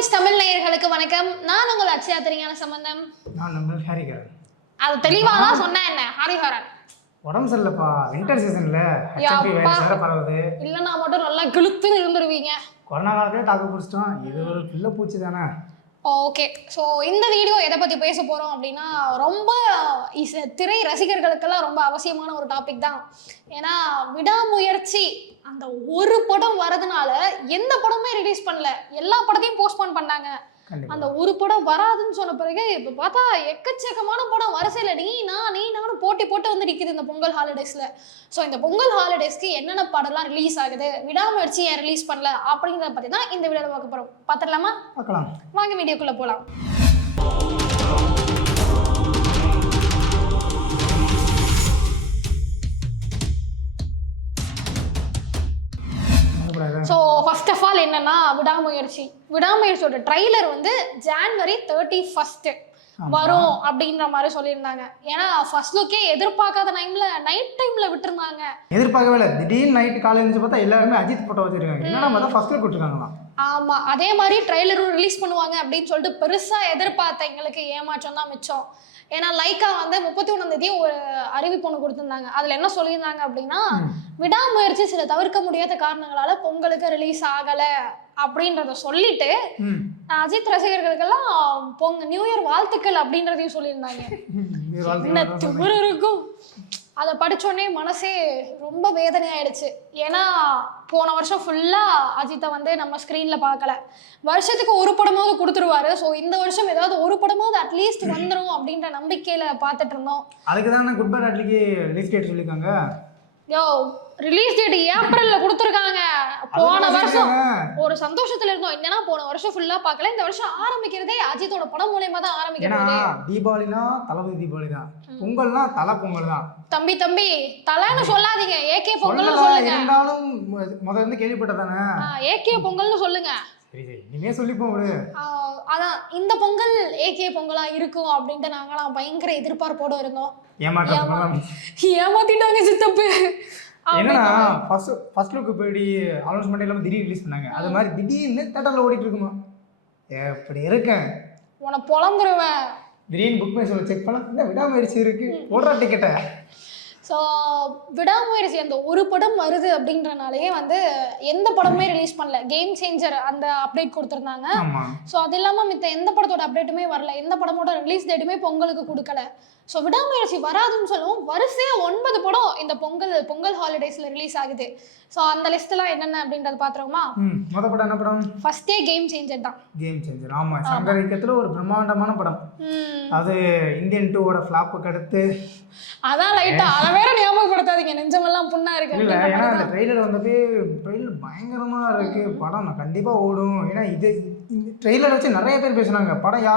Points Tamil நேயர்களுக்கு வணக்கம். நான் உங்கள் அச்சயா தெரியான சம்பந்தம். நான் நம்ம ஹரிஹரன். அது தெளிவா தான் சொன்னேன். என்ன ஹரிஹரன் உடம்பு சரியில்லப்பா, வின்டர் சீசன்ல ஹெச்எம்பி வைரஸ் வேற பரவுது. இல்லைன்னா மட்டும் நல்லா கிளுத்துன்னு இருந்துருவீங்க. கொரோனா காலத்தையே தாக்கு பிடிச்சிட்டோம். இது ஒரு பிள்ளை பூச்சி தானே. ஓகே, ஸோ இந்த வீடியோ எதை பற்றி பேச போகிறோம் அப்படின்னா, ரொம்ப திரை ரசிகர்களுக்கெல்லாம் ரொம்ப அவசியமான ஒரு டாபிக் தான். ஏன்னா விடாமுயற்சி அந்த ஒரு படம் வரதுனால எந்த படமே ரிலீஸ் பண்ணல, எல்லா படத்தையும் போஸ்ட்போன் பண்ணாங்க. அந்த ஒரு படம் வராதுன்னு சொன்ன பிறகு இப்போ பார்த்தா எக்கச்சக்கமான படம் வரிசையில் நானும் போட்டி போட்டு வந்து நிற்குது இந்த பொங்கல் ஹாலிடேஸில். ஸோ இந்த பொங்கல் ஹாலிடேஸ்க்கு என்னென்ன படம்லாம் ரிலீஸ் ஆகுது, விடாமுயற்சி ஏன் ரிலீஸ் பண்ணல அப்படிங்கிறத பற்றி தான் இந்த வீடியோவில் பார்க்க போகிறோம். பார்த்துடலாமா? பார்க்கலாம் வாங்க வீடியோக்குள்ளே போகலாம். ஸோ ஃபர்ஸ்ட் ஆஃப் ஆல் என்னன்னா, விடாமுயற்சியோட ட்ரைலர் வந்து January 31 வரும் அப்படின்ற மாதிரி சொல்லியிருந்தாங்க. ஏன்னா ஃபர்ஸ்ட் லுக்கே எதிர்பார்க்காத நைட் டைம்ல விட்டுருந்தாங்க. எதிர்பார்க்கவே இல்லை. திடீர்னு நைட்டு காலையில் எழுந்து பார்த்தா எல்லாருமே அஜித் போட்டோ வச்சிருக்காங்க. என்னன்னா பார்த்தா ஃபர்ஸ்ட் லுக் விட்டுருக்காங்களாம். ஆமா, அதே மாதிரி ட்ரைலரும் ரிலீஸ் பண்ணுவாங்க அப்படின்னு சொல்லிட்டு பெருசா எதிர்பார்த்த எங்களுக்கு ஏமாற்றம் தான் மிச்சம். ஏன்னா லைக்கா வந்து 31 ஒரு அறிவிப்பு ஒன்று கொடுத்துருந்தாங்க. அதில் என்ன சொல்லியிருந்தாங்க அப்படின்னா, விடாமுயற்சி சில தவிர்க்க முடியாத காரணங்களால பொங்கலுக்கு ரிலீஸ் ஆகலை அப்படின்றத சொல்லிட்டு அஜித் ரசிகர்களுக்கெல்லாம் நியூ இயர் வாழ்த்துக்கள் அப்படின்றதையும் சொல்லியிருந்தாங்க. என்ன திமிரு இருக்கும்! அதை படித்தோடனே மனசே ரொம்ப வேதனை ஆயிடுச்சு. ஏன்னா போன வருஷம் ஃபுல்லாக அஜித்தை வந்து நம்ம ஸ்க்ரீனில் பார்க்கல. வருஷத்துக்கு ஒரு படமாவது கொடுத்துருவாரு. ஸோ இந்த வருஷம் ஏதாவது ஒரு படமாவது அட்லீஸ்ட் வந்துடும் அப்படின்ற நம்பிக்கையில் பார்த்துட்டு இருந்தோம். அதுக்கு தான் குட் பை அட்லிக்கு ரிலீஸ் டேட் சொல்லியிருக்காங்க. ரிலீஸ் டேட் ஏப்ரல்ல கொடுத்துருக்காங்க. போன வருஷம் ஒரு சந்தோஷத்துல இருந்தோம். என்னன்னா போன வருஷம் ஃபுல்லா பார்க்கல, இந்த வருஷம் ஆரம்பிக்கிறதே அஜித்தோட படம் மூலமா தான் ஆரம்பிக்கிறது. தீபாவளினா தளபதி தீபாவளி தான், பொங்கல்னா தலை பொங்கல் தான். தம்பி தலைன்னு சொல்லாதீங்க, ஏகே பொங்கல்னு சொல்லுங்க. இருந்தாலும் முதல்ல இருந்து கேள்விப்பட்டதானே, ஏகே பொங்கல்னு சொல்லுங்க. சரி நீயே சொல்லிப்போம். அதான் இந்த பொங்கல் ஏகே பொங்கலா இருக்கும் அப்படின்ட்டு நாங்களாம் பயங்கர எதிர்பார்ப்போட இருந்தோம். ஏமாத்திட்டாங்க சித்தப்பு. என்னன்னா ஃபர்ஸ்ட் லுக் போய் அனௌன்ஸ்மெண்ட் இல்லாம திடீர்னு ரிலீஸ் பண்ணாங்க. அது மாதிரி திடீர்னு தியேட்டர்ல ஓடிட்டு இருக்குமா, எப்படி இருக்கேன் உன பொழந்துருவேன். திடீர்னு புக் மை ஷோல செக் பண்ணா இந்த விடாமுயற்சி இருக்கு, போடுற டிக்கெட்டை. ஸோ விடாமுயற்சி அந்த ஒரு படம் வருது அப்படின்றனாலே வந்து எந்த படமே ரிலீஸ் பண்ணல. கேம் சேஞ்சர் அந்த அப்டேட் கொடுத்துருந்தாங்க. ஸோ அது இல்லாமல் மித்த எந்த படத்தோட அப்டேட்டுமே வரல, எந்த படமோட ரிலீஸ் டேட்டுமே பொங்கலுக்கு கொடுக்கல. ஸோ விடாமுயற்சி வராதுன்னு சொல்லுவோம். வரிசையாக 9 படம் இந்த பொங்கல் ஹாலிடேஸில் ரிலீஸ் ஆகுது. ஸோ அந்த லிஸ்ட்லாம் என்னென்ன அப்படின்றது பார்த்துருவோமா? மொதல் படம் என்ன படம்? ஃபர்ஸ்டே கேம் சேஞ்சர் தான். கேம் சேஞ்சர், ஆமாம். சங்கர் இயக்கத்தில் ஒரு பிரம்மாண்டமான படம். அது இந்தியன் 2 ஃப்ளாப்புக்கு அடுத்து. அதான் லைட்டா அதை வேற ஞாபகப்படுத்தாதீங்க, நெஞ்சமெல்லாம் புண்ணா இருக்கு. இல்லை, ஏன்னா அந்த ட்ரெய்லர் வந்தப்பே ட்ரெய்லர் பயங்கரமாக இருக்கு. படம் நான் கண்டிப்பாக ஓடும். ஏன்னா இந்த ட்ரெய்லர் வச்சு நிறைய பேர் பேசுனாங்க. படம்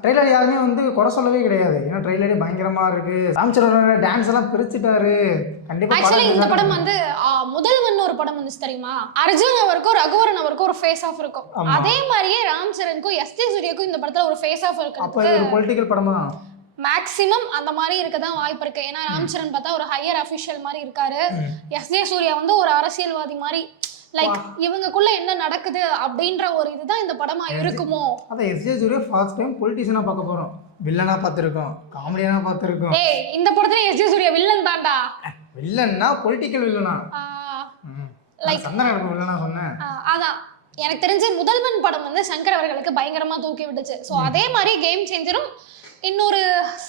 ட்ரெய்லர் யாருமே வந்து குறை சொல்லவே கிடையாது. ஏன்னா ட்ரெய்லரே பயங்கரமா இருக்கு. ராம்சரணோட டான்ஸ் எல்லாம் பிரிச்சுட்டாரு. கண்டிப்பா ஆக்சுவலி இந்த படம் வந்து முதல்வன் ஒரு படம் வந்து தெரியுமா, அர்ஜுன் அவருக்கும் ரகுவரன் அவருக்கும் ஒரு ஃபேஸ் ஆஃப் இருக்கும். அதே மாதிரியே ராம்சரனுக்கும் எஸ்ஜே சூர்யாவுக்கும் இந்த படத்துல ஒரு ஃபேஸ் ஆஃப் இருக்கு. அப்ப ஒரு பொலிட்டிக்கல் படமா மேக்ஸிமம் அந்த மாதிரி இருக்கதான் வாய்ப்பு இருக்கு. ஏன்னா ராம்சரன் பார்த்தா ஒரு ஹையர் அஃபிஷியல் மாதிரி இருக்காரு. எஸ்ஜே சூர்யா வந்து ஒரு அரசியல்வாதி மாதிரி. லைக் இவங்களுக்குள்ள என்ன நடக்குது அப்படின்ற ஒரு இதுதான் இந்த படமா இருக்குமோ. அத எஸ்ஜே சூர்யா ஃபர்ஸ்ட் டைம் பொலிட்டிஷியனா பார்க்க போறோம். வில்லனா பார்த்திருக்கோம், காமெடியனா பார்த்திருக்கோம். இந்த படத்துல எஸ்ஜே சூர்யா வில்லன் தான்டா. வில்லன்னா பொலிட்டிக்கல் வில்லனா, லைக் சந்தனருக்கு வில்லனா சொன்னேன். அதான் எனக்கு தெரிஞ்ச முதல்வன் படம் வந்து சங்கர் அவர்களுக்கு பயங்கரமா தூக்கி விட்டுச்சு. ஸோ அதே மாதிரி கேம் சேஞ்சரும் இன்னொரு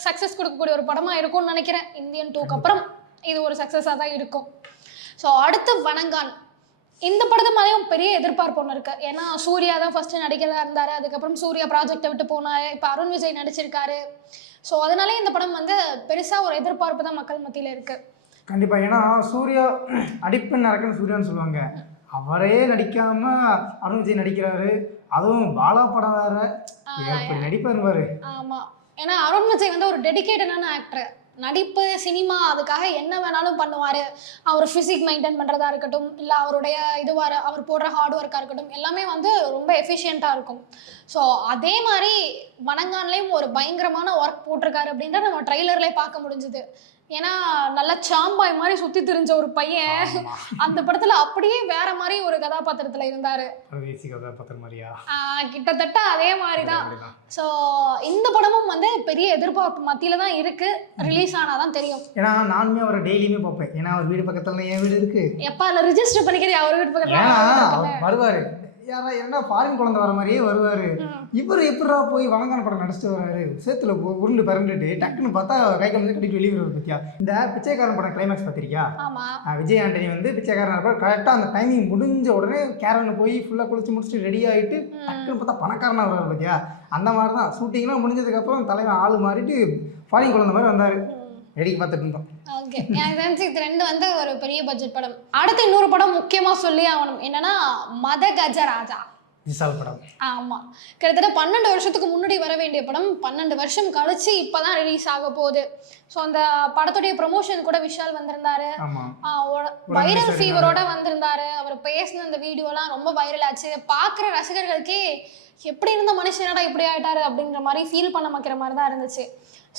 சக்சஸ் கொடுக்கக்கூடிய ஒரு படமா இருக்கும்னு நினைக்கிறேன். இந்தியன் 2க்கு அப்புறம் இது ஒரு சக்சஸா தான் இருக்கும். ஸோ அடுத்து வணங்கான். இந்த படத்து மாதிரியும் பெரிய எதிர்பார்ப்பு ஒன்று இருக்கு. ஏன்னா சூர்யா தான் ஃபர்ஸ்ட் நடிக்கிறதா இருந்தாரு. அதுக்கப்புறம் சூர்யா ப்ராஜெக்டை விட்டு போனாரு. இப்போ அருண் விஜய் நடிச்சிருக்காரு. ஸோ அதனாலே இந்த படம் வந்து பெருசா ஒரு எதிர்பார்ப்பு தான் மக்கள் மத்தியில இருக்கு. கண்டிப்பா. ஏன்னா சூர்யா அடிப்பெண் நடக்குன்னு சூர்யான்னு சொல்லுவாங்க. அவரே நடிக்காம அருண் விஜய் நடிக்கிறாரு. அதுவும் பாலா படம் வேற, எப்படி நடிப்பாரு பாரு. ஆமா, ஏன்னா அருண் விஜய் வந்து ஒரு டெடிகேட்டடான ஆக்டர். நடிப்பு, சினிமா, அதுக்காக என்ன வேணாலும் பண்ணுவார். அவர் ஃபிசிக் மெயின்டைன் பண்ணுறதா இருக்கட்டும், இல்லை அவருடைய அவர் போடுற ஹார்ட் ஒர்க்காக இருக்கட்டும், எல்லாமே வந்து ரொம்ப எஃபிஷியண்ட்டாக இருக்கும். ஸோ அதே மாதிரி வணங்கான்லேயும் ஒரு பயங்கரமான ஒர்க் போட்டிருக்காரு அப்படின்ற நம்ம ட்ரெய்லர்லேயே பார்க்க முடிஞ்சுது. ஏன்னா நல்ல சாம்பாய் மாதிரி சுத்தி திரிஞ்ச ஒரு பையன் அந்த படத்துல அப்படியே வேற மாதிரி ஒரு கதாபாத்திரத்துல இருந்தாரு. கதாபாத்திரம் மாதிரியா? கிட்டத்தட்ட அதே மாதிரிதான். ஸோ இந்த படமும் வந்து பெரிய எதிர்பார்ப்பு மத்தியில தான் இருக்கு. ரிலீஸ் ஆனாதான் தெரியும். ஏன்னா நானுமே அவரை டெய்லியுமே பார்ப்பேன். ஏன்னா அவர் வீடு பக்கத்துல என் வீடு இருக்கு. எப்ப அதுல ரிஜிஸ்டர் பண்ணிக்கிறேன் அவர் வீடு பக்கத்துல வருவாரு. யாரா என்ன ஃபாரின் குழந்தை வர மாதிரியே வருவாரு. இவர் எப்படா போய் வழங்கான படம் நடிச்சிட்டு வர்றாரு, சேத்துல உருண்டு பறந்துட்டு டக்குன்னு பார்த்தா கை கம்பி கட்டிட்டு வெளியே வருவார். பத்தியா இந்த பிச்சைக்காரன் படம் கிளைமேக்ஸ் பார்த்திருக்கியா? விஜய் ஆண்டனி வந்து பிச்சைக்காரன் இருப்பார். கரெக்டாக அந்த டைமிங் முடிஞ்ச உடனே கேரவன் போய் ஃபுல்லாக குளிச்சு முடிச்சுட்டு ரெடி ஆகிட்டு டக்குன்னு பார்த்தா பணக்காரனா வருவார். பத்தியா அந்த மாதிரி தான் ஷூட்டிங்லாம் முடிஞ்சதுக்கப்புறம் தலைவன் ஆள் மாறிட்டு ஃபாரின் குழந்தை மாதிரி வந்தார். வேடிக்கை பார்த்துட்டு இருந்தோம். ஓகே, எனக்கு தெரிஞ்சு இது ரெண்டு வந்து ஒரு பெரிய பட்ஜெட் படம். அடுத்து இன்னொரு படம் முக்கியமா சொல்லி ஆகணும். என்னன்னா மத கஜராஜா விசால் படம். ஆமா, கிட்டத்தட்ட 12 வருஷத்துக்கு முன்னாடி வர வேண்டிய படம் 12 வருஷம் கழிச்சு இப்பதான் ரிலீஸ் ஆக போகுது. ஸோ அந்த படத்துடைய ப்ரமோஷன் கூட விஷால் வந்திருந்தாரு. வைரல் ஃபீவரோட வந்திருந்தாரு. அவர் பேசின அந்த வீடியோலாம் ரொம்ப வைரல் ஆச்சு. பார்க்குற ரசிகர்களுக்கே எப்படி இருந்த மனுஷனடா இப்படி ஆயிட்டாரு அப்படின்ற மாதிரி ஃபீல் பண்ண வைக்கிற மாதிரி தான் இருந்துச்சு.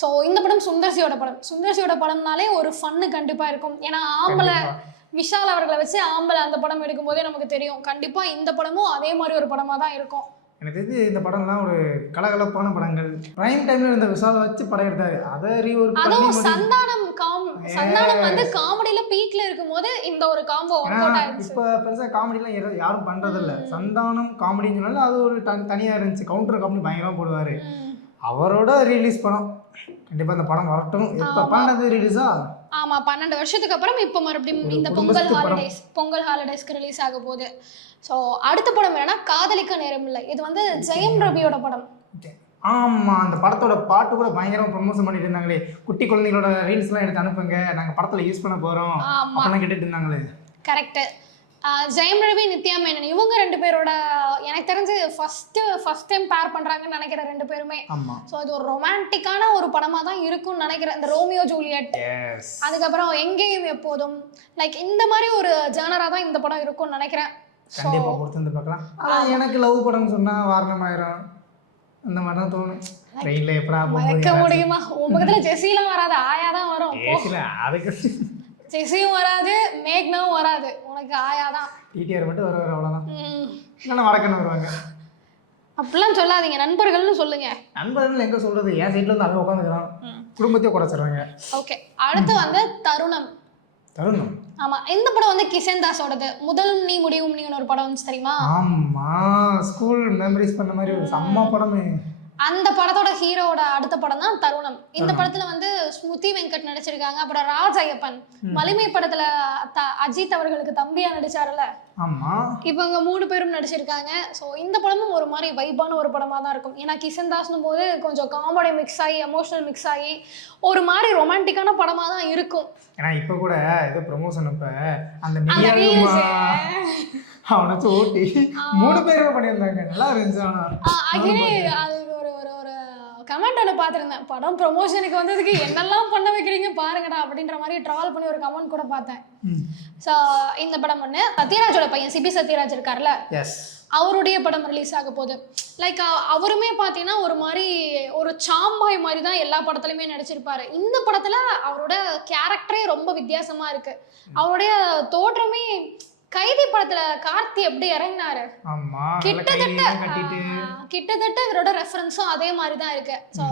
ஸோ இந்த படம் சுந்தர்சியோட படம். சுந்தர்சியோட படம்னாலே ஒரு ஃபன்னு கண்டிப்பாக இருக்கும். ஏன்னா ஆம்பளை விஷால் அவர்களை வச்சு ஆம்பளை அந்த படம் எடுக்கும் போதே நமக்கு தெரியும். கண்டிப்பாக இந்த படமும் அதே மாதிரி ஒரு படமாக தான் இருக்கும். எனக்கு தெரிஞ்சு இந்த படம்லாம் ஒரு கலகலப்பான படங்கள். பிரைம் டைம்ல இருந்த விஷாலை வச்சு படம் எடுத்தாரு. அதுவும் சந்தானம் வந்து காமெடியில பீக்ல இருக்கும்போது இந்த ஒரு காம்போ ஒர்க் அவுட் ஆயிடுச்சு. இப்போ பெருசா காமெடிலாம் யாரும் பண்றதில்ல. சந்தானம் காமெடின்னு சொன்னாலும் அது ஒரு தனியா இருந்துச்சு. கவுண்டர் காமெடி பயங்கரமா போடுவாரு. அவரோட ரிலீஸ் படம் கண்டிப்பா இந்த படம் வரட்டும். இப்ப 12 ரிலீஸா? ஆமா, 12 வருஷத்துக்கு அப்புறம் இப்ப மறுபடியும் இந்த பொங்கல் ஹாலிடேஸ்க்கு ரிலீஸ் ஆக போகுது. ஸோ அடுத்த படம் என்னன்னா காதலிக்க நேரம் இல்லை. இது வந்து ஜெயம் ரவியோட படம். ஆமா, அந்த படத்தோட பாட்டு கூட பயங்கரமா ப்ரமோஷன் பண்ணிட்டு இருந்தாங்களே. குட்டி குழந்தைகளோட ரீல்ஸ் எல்லாம் எடுத்து அனுப்புங்க, நாங்க படத்துல யூஸ் பண்ண போறோம் அப்படின்னு கேட்டுட்டு இருந்தாங்களே. கரெக்ட். ஜெயம் ரவி, நித்யா மேனன் இவங்க 2 பேரோட எனக்கு தெரிஞ்சு ஃபர்ஸ்ட் டைம் பேர் பண்றாங்கன்னு நினைக்கிறேன் 2 பேருமே. ஸோ இது ஒரு ரொமான்டிக்கான ஒரு படமா தான் இருக்கும்னு நினைக்கிறேன். இந்த ரோமியோ ஜூலியட், அதுக்கப்புறம் எங்கேயும் எப்போதும், லைக் இந்த மாதிரி ஒரு ஜானரா தான் இந்த படம் இருக்கும்னு நினைக்கிறேன். கண்டிப்பா பொறுத்து வந்து பார்க்கலாம். ஆனால் எனக்கு லவ் படம்னு சொன்னா வாரணமாயிரம் அந்த மாதிரி தான் தோணும். ட்ரெயின்ல எப்படா மறக்க முடியுமா? உன் பக்கத்துல ஜெசிலாம் வராது, ஆயா தான் வரும். அதுக்கு ஜெசியும் வராது, மேக்னாவும் வராது, உனக்கு ஆயா தான். டிடிஆர் மட்டும் வருவார், அவ்வளோதான். இல்லைன்னா வடக்கன்னு வருவாங்க. அப்படிலாம் சொல்லாதீங்க, நண்பர்கள்னு சொல்லுங்க. நண்பர்கள் எங்க சொல்றது? என் சைட்ல இருந்து அங்கே உட்காந்துக்கிறான், குடும்பத்தையும் குறைச்சிடுறாங்க. ஓகே, அடுத்து வந்து தருணம். தருணம், ஆமா, இந்த படம் வந்து கிஷன் தாஸோடது. முதல் நீ முடிவும் நீ ஒரு படம் வந்து தெரியுமா? ஆமா, ஸ்கூல் மெமரிஸ் பண்ண மாதிரி ஒரு செம்ம படமே. அந்த படத்தோட ஹீரோட அடுத்த படம் தான் தருணம். இந்த படத்துல வந்து ஸ்மிருதி வெங்கட் நடிச்சிருக்காங்க. அப்புறம் ராஜ் ஐயப்பன் வலிமை படத்துல அஜித் அவர்களுக்கு தம்பியா நடிச்சாருல, இவங்க 3 பேரும் நடிச்சிருக்காங்க. ஸோ இந்த படமும் ஒரு மாதிரி வைபான ஒரு படமா தான் இருக்கும். ஏன்னா கிஷன் தாஸ்னும் போது கொஞ்சம் காமெடி மிக்ஸ் ஆகி எமோஷனல் மிக்ஸ் ஆகி ஒரு மாதிரி ரொமான்டிக்கான படமா தான் இருக்கும். ஏன்னா இப்ப கூட ஏதோ ப்ரமோஷன் அப்ப அந்த அவனை ஓட்டி 3 பேரும் பண்ணியிருந்தாங்க, நல்லா இருந்துச்சு. ஆனா கமெண்ட் ஒன்று பார்த்துருந்தேன், படம் ப்ரொமோஷனுக்கு வந்ததுக்கு என்னெல்லாம் பண்ண வைக்கிறீங்க பாருங்கடா அப்படின்ற மாதிரி ட்ராவல் பண்ணி ஒரு கமெண்ட் கூட பார்த்தேன். ஸோ இந்த படம் ஒன்று சத்யராஜோட பையன் சிபி சத்யராஜ் இருக்கார்ல, அவருடைய படம் ரிலீஸ் ஆக போகுது. லைக் அவருமே பார்த்தீங்கன்னா ஒரு மாதிரி ஒரு சாம்பாய் மாதிரி தான் எல்லா படத்துலையுமே நடிச்சிருப்பாரு. இந்த படத்தில் அவரோட கேரக்டரே ரொம்ப வித்தியாசமாக இருக்கு. அவருடைய தோற்றமே கைதி படத்துல கார்த்தி எப்படி இறங்கினாரு, கிட்டத்தட்ட இவரோட ரெஃபரன்ஸும் அதே மாதிரி தான் இருக்கு. ஸோ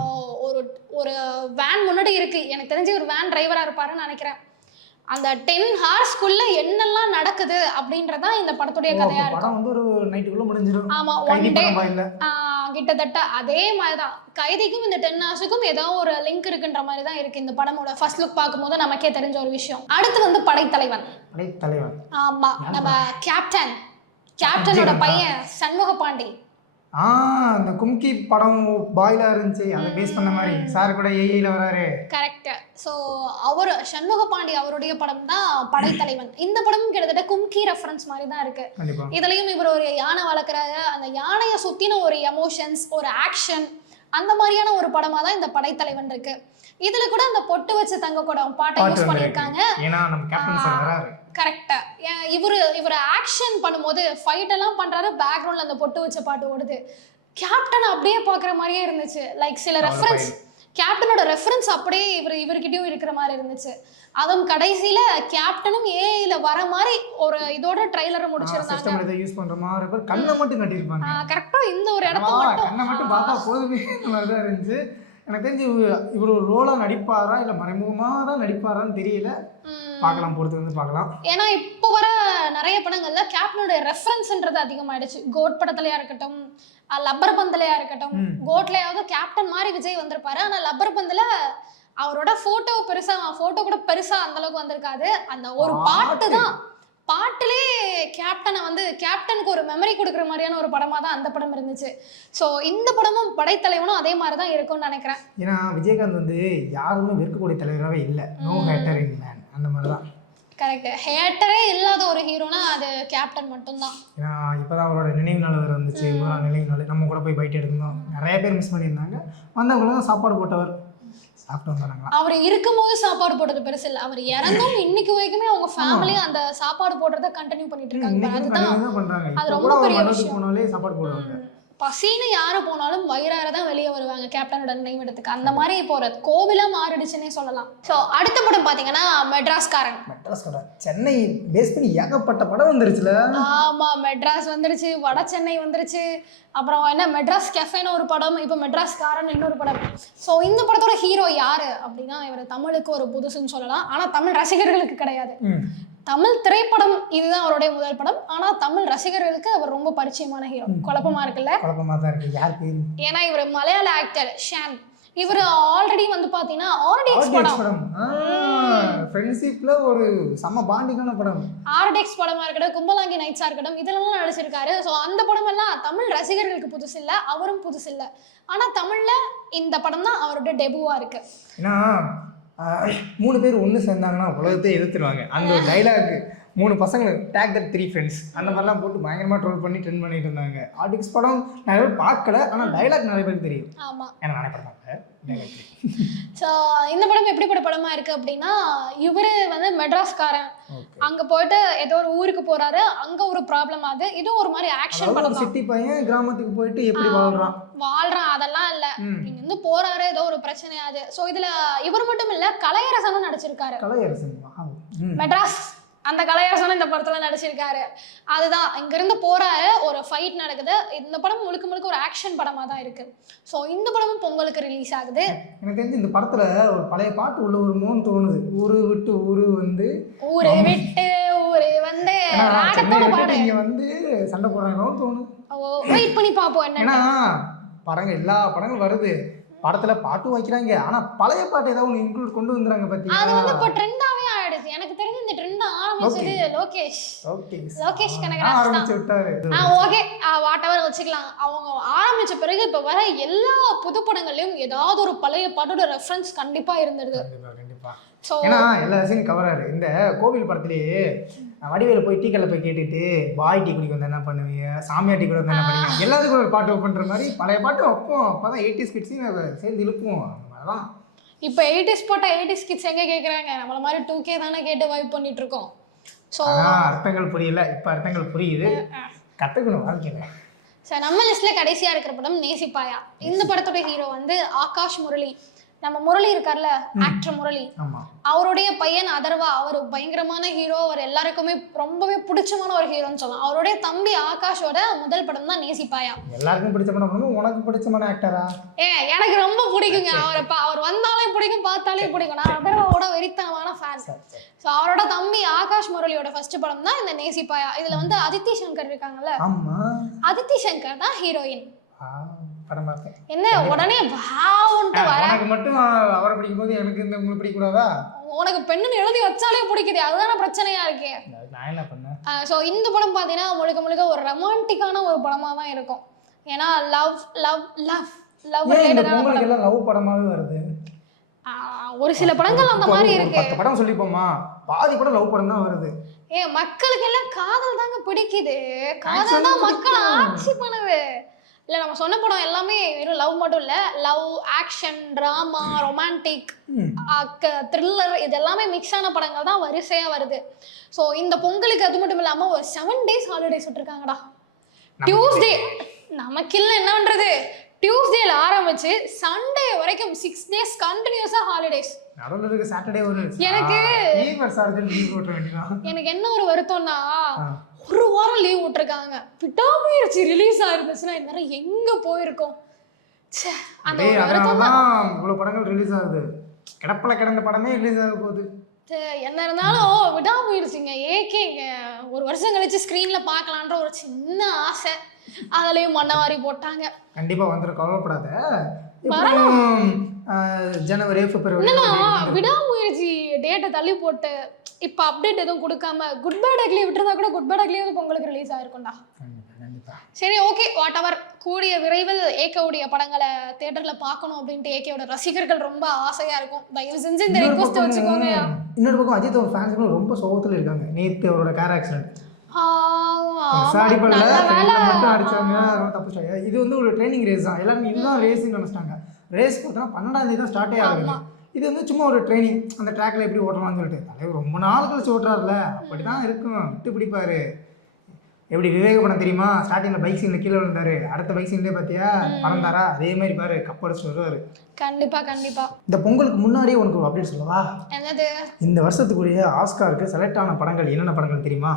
ஒரு வேன் முன்னாடி இருக்கு, எனக்கு தெரிஞ்சு ஒரு வேன் டிரைவரா இருப்பாருன்னு நினைக்கிறேன். அந்த 10 ஹார்ஸ்க்குள்ள என்னெல்லாம் நடக்குது அப்படின்றதான் இந்த படத்துடைய கதையா இருக்கு. ஆமா, ஒன் டே கிட்டத்தட்ட அதே மாதிரிதான். கைதிக்கும் இந்த 10 ஹார்ஸுக்கும் ஏதோ ஒரு லிங்க் இருக்குன்ற மாதிரி தான் இருக்கு இந்த படமோட ஃபர்ஸ்ட் லுக் பார்க்கும்போது நமக்கே தெரிஞ்ச ஒரு விஷயம். அடுத்து வந்து படைத்தலைவன். ஆமா, நம்ம கேப்டனோட பையன் சண்முக பாண்டி. அந்த கும்கி படம் பாய்லா இருந்துச்சு, அதை பேஸ் பண்ண மாதிரி சார் கூட ஏஐல வராரு. கரெக்ட். ஸோ அவர் சண்முக பாண்டி அவருடைய படம் தான் படைத்தலைவன். இந்த படமும் கிட்டத்தட்ட கும்கி ரெஃபரன்ஸ் மாதிரி தான் இருக்கு. இதுலயும் இவர் ஒரு யானை வளர்க்குறாரு, அந்த யானையை சுத்தின ஒரு எமோஷன்ஸ், ஒரு ஆக்ஷன், அந்த மாதிரியான ஒரு படமா தான் இந்த படைத்தலைவன் இருக்கு. இதுல கூட அந்த பொட்டு வச்ச தங்க கூடம் பாட்டை யூஸ் பண்ணியிருக்காங்க. கரெக்டா, இவரு ஆக்ஷன் பண்ணும்போது ஃபைட் எல்லாம் பண்றாரு, பேக்ரவுண்ட்ல அந்த பொட்டு வச்ச பாட்டு ஓடுது. கேப்டன் அப்படியே பாக்குற மாதிரியே இருந்துச்சு. லைக் சில கேப்டனோட ரெஃபரன்ஸ் அப்படியே இவர்கிட்டயும் இருக்கிற மாதிரி இருந்துச்சு. அதுவும் கடைசியில கேப்டனும் ஏஐல வர மாதிரி ஒரு இதோட ட்ரைலரை முடிச்சிருந்தாங்க. சிஸ்டம் இதை யூஸ் பண்ற மாதிரி இருப்பார். கண்ணை மட்டும் கட்டியிருப்பாங்க. கரெக்டா இந்த ஒரு இடத்த மட்டும் கண்ணை மட்டும் பார்த்தா போதுமே அந்த மாதிரி தான் இருந்துச்சு. எனக்கு தெரிஞ்சு இவர் ஒரு ரோலா நடிப்பாரா இல்லை மறைமுகமாக தான் நடிப்பாரான்னு தெரியல. பார்க்கலாம், பொறுத்து வந்து பார்க்கலாம். ஏன்னா இப்போ வர நிறைய படங்கள்ல கேப்டனுடைய ரெஃபரன்ஸ்ன்றது அதிகமாயிடுச்சு. கோட் படத்துலயா இருக்கட்டும், லப்பர் பந்தலையா இருக்கட்டும், கோட்லயாவது கேப்டன் மாதிரி விஜய் வந்திருப்பாரு. ஆனா லப்பர் பந்துல அவரோட போட்டோ கூட பெருசா அந்த அளவுக்கு வந்திருக்காது. அந்த ஒரு பாட்டு தான், பாட்டிலே கேப்டனுக்கு ஒரு மெமரி கொடுக்குற மாதிரியான ஒரு படமா தான் அந்த படம் இருந்துச்சு. ஸோ இந்த படமும் படைத்தலைவனும் அதே மாதிரி தான் இருக்கும்னு நினைக்கிறேன். ஏன்னா விஜயகாந்த் வந்து யாருமே வெறுக்கக்கூடிய தலைவராகவே இல்லை. நோ ஹேட்டர் இன் மேன் அந்த மாதிரி தான். கரெக்ட். ஹேட்டரே இல்லாத ஒரு ஹீரோனா அது கேப்டன் மட்டும்தான். ஏன்னா இப்போதான் அவரோட நினைவு நாள் வேறு வந்துச்சு. முதல் நினைவு நாள் நம்ம கூட போய் பைட் எடுத்தோம். நிறைய பேர் மிஸ் பண்ணியிருந்தாங்க. வந்தவங்க தான் சாப்பாடு போட்டவர் சாப்பிட்டு வந்தாங்களா. அவர் இருக்கும்போது சாப்பாடு போடுறது பெருசு இல்லை. அவர் இறந்தும் இன்னைக்கு வரைக்குமே அவங்க ஃபேமிலி அந்த சாப்பாடு போடுறத கண்டினியூ பண்ணிட்டு இருக்காங்க. அது ரொம்ப பெரிய விஷயம். போனாலே சாப்பாடு போடுவாங்க. பசின்னு யாரு போனாலும் வயிறார தான் வெளியே வருவாங்க கேப்டனோட நினைவிடத்துக்கு. அந்த மாதிரி இப்போ ஒரு கோவிலா மாறிடுச்சுன்னே சொல்லலாம். ஸோ அடுத்த படம் பாத்தீங்கன்னா மெட்ராஸ்காரன். சென்னை பேஸ் பண்ணி ஏகப்பட்ட படம் வந்துருச்சுல. ஆமா, மெட்ராஸ் வந்துருச்சு, வட சென்னை வந்துருச்சு, அப்புறம் என்ன மெட்ராஸ் கெஃபேன்னு ஒரு படம், இப்போ மெட்ராஸ்காரன் இன்னொரு படம். ஸோ இந்த படத்தோட ஹீரோ யாரு அப்படின்னா இவர் தமிழுக்கு ஒரு புதுசுன்னு சொல்லலாம். ஆனா தமிழ் ரசிகர்களுக்கு கிடையாது. தமிழ் திரைப்படம் இதுதான் அவருடைய முதல் படம். ஆனா தமிழ் ரசிகர்களுக்கு அவர் ரொம்ப பரிச்சயமான ஹீரோ. குழப்பமா இருக்குல்ல? குழப்பமா தான் இருக்கு. யார் பேரு? ஏன்னா இவர் மலையாள ஆக்டர் ஷான். இவர் ஆல்ரெடி வந்து பாத்தீங்கன்னா ஆர்டிஎக்ஸ் படம், ஃப்ரெண்ட்ஷிப்ல ஒரு சம பாண்டிங்கான படம், ஆர்டிஎக்ஸ் படமா இருக்கட்டும், கும்பலாங்கி நைட்ஸா இருக்கட்டும், இதெல்லாம் நடிச்சிருக்காரு. ஸோ அந்த படம் எல்லாம் தமிழ் ரசிகர்களுக்கு புதுசு இல்லை, அவரும் புதுசு இல்லை. ஆனா தமிழ்ல இந்த படம் தான் அவருடைய டெபுவா இருக்கு. ஏன்னா 3 பேர் ஒன்று சேர்ந்தாங்கன்னா உலகத்தை எதிர்த்துருவாங்க. அந்த ஒரு டைலாக் 3 பசங்க டேக் தட் 3 ஃப்ரெண்ட்ஸ் அந்த மாதிரிலாம் போட்டு பயங்கரமாக ட்ரோல் பண்ணி ட்ரெண்ட் பண்ணிட்டு இருந்தாங்க. ஆர்டிஎக்ஸ் படம் நிறைய பேர் பார்க்கல, ஆனால் டைலாக் நிறைய பேருக்கு தெரியும். ஆமாம், ஏன்னா நானே படம். ஸோ இந்த படம் எப்படிப்பட்ட படமா இருக்கு அப்படின்னா இவரு வந்து மெட்ராஸ்காரன். அங்க போயிட்டு ஏதோ ஒரு ஊருக்கு போறாரு, அங்க ஒரு ப்ராப்ளம் ஆகுது. இதுவும் ஒரு மாதிரி ஆக்ஷன் படம். சிட்டி பையன் கிராமத்துக்கு போயிட்டு எப்படி வாழ்றான் அதெல்லாம் இல்ல. இங்க இருந்து போறாரு, ஏதோ ஒரு பிரச்சனை ஆகுது. ஸோ இதுல இவர் மட்டும் இல்ல, கலையரசனும் நடிச்சிருக்காரு. மெட்ராஸ் அந்த கலையரசனும் இந்த படத்துல நடிச்சிருக்காரு. அதுதான் இங்க இருந்து போறாரு, ஒரு ஃபைட் நடக்குது. இந்த படம் முழுக்க முழுக்க ஒரு ஆக்ஷன் படமா தான் இருக்கு. ஸோ இந்த படமும் பொங்கலுக்கு ரிலீஸ் ஆகுது. எனக்கு தெரிஞ்சு இந்த படத்துல ஒரு பழைய பாட்டு உள்ள ஒரு மோன் தோணுது. ஊரு விட்டு ஊரு வந்து இங்க வந்து சண்டை போடுறாங்கன்னு தோணுது. வெயிட் பண்ணி பாப்போம் என்ன. ஏன்னா படங்கள் எல்லா படங்களும் வருது, படத்துல பாட்டும் வைக்கிறாங்க, ஆனா பழைய பாட்டு ஏதாவது ஒன்று இன்க்ளூட் கொண்டு வந்துறாங்க. பத்தி அது வந்து இப்போ ட்ரெண்டாவே ஆயிடுச்சு. எனக்கு தெரிஞ்சு இந்த ட்ரெண்ட் ஆரம்பிச்சது லோகேஷ் கனகராஜ் தான். ஓகே, வாட் எவர் வச்சுக்கலாம். அவங்க ஆரம்பிச்ச பிறகு இப்ப வர எல்லா புது படங்கள்லயும் ஏதாவது ஒரு பழைய பாட்டோட ரெஃபரன்ஸ் கண்டிப்பா இருந்துருது. ஏன்னா எல்லா சீன் கவராரு. இந்த கோவில் படத்திலேயே வடிவேல போய் டீ கல்ல போய் கேட்டுட்டு பாய் டீ குடிக்க வந்து என்ன பண்ணுவீங்க, சாமியார் டீ கூட வந்து என்ன பண்ணுவீங்க, எல்லாத்துக்கும் ஒரு பாட்டு பண்ற மாதிரி பழைய பாட்டு வைப்போம். அப்பதான் 80s கிட்ஸையும் சேர்ந்து இழுப்போம். அந்த மாதிரிதான் இப்போ 80s போட்டா 80s கிட்ஸ் எங்க கேட்குறாங்க? நம்மள மாதிரி 2K தானே கேட்டு வைப் பண்ணிட்டு இருக்கோம். ஸோ அர்த்தங்கள் புரியல, இப்போ அர்த்தங்கள் புரியுது, கற்றுக்கணும் வாழ்க்கையில. சார் நம்ம லிஸ்ட்ல கடைசியா இருக்கிற படம் நேசிப்பாயா. இந்த படத்தோட ஹீரோ வந்து ஆகாஷ் முரளி. நம்ம முரளி இருக்கார்ல, ஆக்டர் முரளி, அவருடைய பையன் அதர்வா. அவர் பயங்கரமான ஹீரோ, அவர் எல்லாருக்குமே ரொம்பவே பிடிச்சமான ஒரு ஹீரோன்னு சொல்லலாம். அவருடைய தம்பி ஆகாஷோட முதல் படம் தான் நேசிப்பாயா. எல்லாருக்கும் பிடிச்ச படம். உனக்கு பிடிச்சமான ஆக்டரா? எனக்கு ரொம்ப பிடிக்குங்க. அவர் வந்தாலே பிடிக்கும், பார்த்தாலே பிடிக்கும். நான் அதர்வாவோட வெறித்தனமான ஃபேன். ஸோ அவரோட தம்பி ஆகாஷ் முரளியோட ஃபர்ஸ்ட் படம் தான் இந்த நேசிப்பாயா. இதுல வந்து அதித்தி சங்கர் இருக்காங்கல்ல, அதித்தி சங்கர் தான் ஹீரோயின். என்ன உடனே வாவுன்ட்டு வர? எனக்கு மட்டும் அவரை பிடிக்கும் போது எனக்கு இந்த உங்களுக்கு பிடிக்க கூடாதா? உனக்கு பெண்ணுன்னு எழுதி வச்சாலே பிடிக்குது, அதுதான பிரச்சனையா இருக்கு. நான் என்ன பண்ணேன்? ஸோ இந்த படம் பார்த்தீங்கன்னா முழுக்க முழுக்க ஒரு ரொமான்டிக்கான ஒரு படமா தான் இருக்கும். ஏன்னா லவ் லவ் லவ் லவ் ரிலேட்டடான லவ் படமாவே வருது. ஒரு சில படங்கள் அந்த மாதிரி இருக்கு. 10 படம் சொல்லிப்போமா, பாதி படம் லவ் படம் தான் வருது. மக்களுக்கு எல்லாம் காதல் தாங்க பிடிக்குது. காதல் தான் மக்கள் ஆட்சி பண்ணுது. இல்லை, நம்ம சொன்ன படம் எல்லாமே வெறும் லவ் மட்டும் இல்லை, love, action, drama, romantic, thriller, இது எல்லாமே மிக்ஸ் ஆன படங்கள் தான் வரிசையாக வருது. ஸோ இந்த பொங்கலுக்கு அது மட்டும் இல்லாமல் ஒரு 7 days ஹாலிடேஸ் விட்டுருக்காங்கடா. டியூஸ்டே நமக்கு இல்லை, என்ன பண்ணுறது, டியூஸ்டேல ஆரம்பிச்சு சண்டே வரைக்கும் 6 days கண்டினியூஸா ஹாலிடேஸ். நடுவில் இருக்க சாட்டர்டே ஒரு எனக்கு லீவ் போட்ட வேண்டியதான். எனக்கு என்ன ஒரு வருத்தம்னா ஒரு வாரம் லீவ் விட்டுருக்காங்க. விடாமுயற்சி ரிலீஸ் ஆயிருந்துச்சுன்னா இந்நேரம் எங்க போயிருக்கோம். அந்த ஒரு வருத்தம் தான். இவ்வளவு படங்கள் ரிலீஸ் ஆகுது, கிடப்பல கிடந்த படமே ரிலீஸ் ஆக போகுது. என்ன இருந்தாலும் விடாமுயற்சிங்க ஏகேங்க ஒரு வருஷம் கழிச்சு ஸ்க்ரீன்ல பார்க்கலான்ற ஒரு சின்ன ஆசை, அதுலயும் மண்ணவாரி போட்டாங்க. கண்டிப்பா வந்துடும், கவலைப்படாத. ஜனவரி பிப்ரவரி என்னன்னா விடாமுயற்சி டேட்டை தள்ளி போட்டு இப்போ அப்டேட் எதுவும் கொடுக்காம குட் பேட் அக்லி விட்டுருந்தா கூட குட் பேட் அக்லியும் பொங்கலுக்கு ரிலீஸ் ஆயிருக்கும்டா. சரி ஓகே வாட் எவர். கூடிய விரைவில் ஏகேவுடைய படங்களை தியேட்டர்ல பார்க்கணும் அப்படின்ட்டு ஏகேவோட ரசிகர்கள் ரொம்ப ஆசையா இருக்கும். தயவு செஞ்சு இந்த ரிக்வெஸ்ட் வச்சுக்கோங்க. இன்னொரு பக்கம் அஜித் ஒரு ஃபேன்ஸ்களும் ரொம்ப சோகத்துல இருக்காங்க. நேத்து அவரோட கார் ஆக்சிடென்ட் மட்டும் அடிச்சாங்க, தப்பிச்சாங்க. இது வந்து ஒரு ட்ரைனிங் ரேஸ் தான், எல்லாரும் இதுதான் ரேஸ்ன்னு நினைச்சிட்டாங்க. ரேஸ் பார்த்தோன்னா 12ஆம் தேதி தான் ஸ்டார்ட்டே ஆகுது. இது வந்து சும்மா ஒரு ட்ரைனிங், அந்த ட்ராக்ல எப்படி ஓட்டலாம்னு சொல்லிட்டு தலைவர் ரொம்ப நாள் கழிச்சு ஓட்டுறாருல, அப்படிதான் இருக்கும். விட்டு பிடிப்பாரு. எப்படி விவேக படம் தெரியுமா, ஸ்டார்டிங்ல பைக் சீன்ல கீழே விழுந்தாரு, அடுத்த பைக் சீன்லேயே பார்த்தியா படம் தாரா, அதே மாதிரி பாரு கப் அடிச்சு வருவாரு. கண்டிப்பா கண்டிப்பா. இந்த பொங்கலுக்கு முன்னாடியே உனக்கு ஒரு அப்டேட் சொல்லவா? என்னது? இந்த வருஷத்துக்குரிய ஆஸ்காருக்கு செலக்ட் ஆன படங்கள் என்னென்ன படங்கள் தெரியுமா?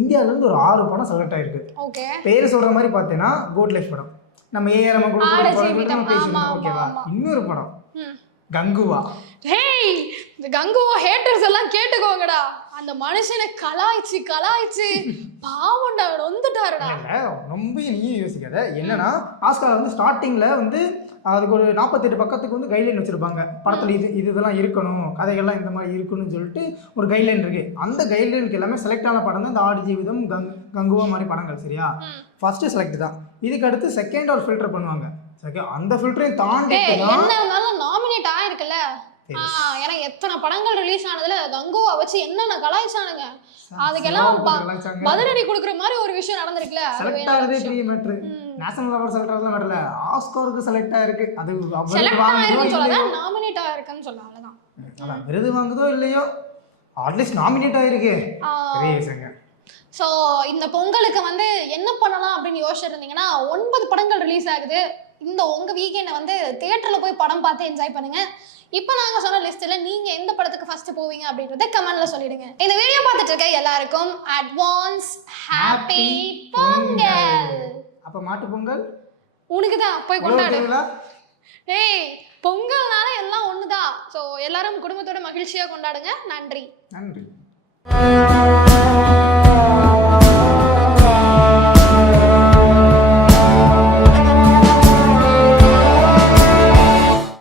இந்தியால இருந்து ஒரு 6 படம் செலக்ட் ஆயிருக்கு. ஓகே. பேர் சொல்ற மாதிரி பார்த்தேன்னா கோட் லைஃப் படம், நம்ம ஏஆர் ஓகேவா. இன்னொரு படம் கங்குவா. ஹேய், இந்த கங்குவா ஹேட்டர்ஸ் எல்லாம் கேட்டுக்கோங்கடா. அந்த மனுஷனை கலாய்ச்சி கலாய்ச்சி பாவண்டா வந்துட்டாருடா. ரொம்ப நீயும் யோசிக்காத. என்னன்னா ஆஸ்கார் வந்து ஸ்டார்டிங்ல வந்து அதுக்கு ஒரு 48 பக்கத்துக்கு வந்து கைட்லைன் வச்சிருப்பாங்க. படத்துல இதெல்லாம் இருக்கணும், கதைகள்லாம் இந்த மாதிரி இருக்கணும்னு சொல்லிட்டு ஒரு கைட்லைன் இருக்கு. அந்த கைட்லைனுக்கு எல்லாமே செலக்ட் ஆன படம் தான் இந்த ஆடு ஜீவிதம், கங்குவா மாதிரி படங்கள். சரியா? ஃபர்ஸ்ட் செலக்ட் தான். இதுக்கு அடுத்து செகண்ட் ஒரு ஃபில்டர் பண்ணுவாங்க. அந்த ஃபில்டரையும் தாண்டி என்ன இருந்தாலும் நாமினேட் ஆயிருக்குல்ல. ஏன்னா எத்தனை படங்கள் ரிலீஸ் ஆனதுல கங்குவா வச்சு என்னென்ன கலாய்ச்சானுங்க, அதுக்கெல்லாம் பதிலடி கொடுக்குற மாதிரி ஒரு விஷயம் நடந்திருக்குல்ல. செலக்ட் ஆகுதே பெரிய மேட்டர். நேஷனல் அவார்ட் செலக்ட் ஆகலாம் வரல, ஆஸ்காருக்கு செலக்ட் ஆயிருக்கு. அது நாமினேட் ஆயிருக்குன்னு சொல்லலாம். அவ்வளவுதான். விருது வாங்குதோ இல்லையோ அட்லீஸ்ட் நாமினேட் ஆயிருக்கு. ஸோ இந்த பொங்கலுக்கு வந்து என்ன பண்ணலாம் அப்படின்னு யோசிச்சிருந்தீங்கன்னா 9 படங்கள் ரிலீஸ் ஆகுது. இந்த உங்கள் வீக்கெண்டை வந்து தியேட்டரில் போய் படம் பார்த்து என்ஜாய் பண்ணுங்கள். இப்போ நாங்கள் சொன்ன லிஸ்ட்டில் நீங்கள் எந்த படத்துக்கு ஃபஸ்ட்டு போவீங்க அப்படின்றத கமெண்ட்டில் சொல்லிடுங்க. இந்த வீடியோ பார்த்துட்டு இருக்க எல்லாருக்கும் அட்வான்ஸ் ஹாப்பி பொங்கல். அப்போ மாட்டு பொங்கல் உனக்கு தான், போய் கொண்டாடு. ஏய், பொங்கல்னால எல்லாம் ஒன்று தான். ஸோ எல்லாரும் குடும்பத்தோட மகிழ்ச்சியாக கொண்டாடுங்க. நன்றி.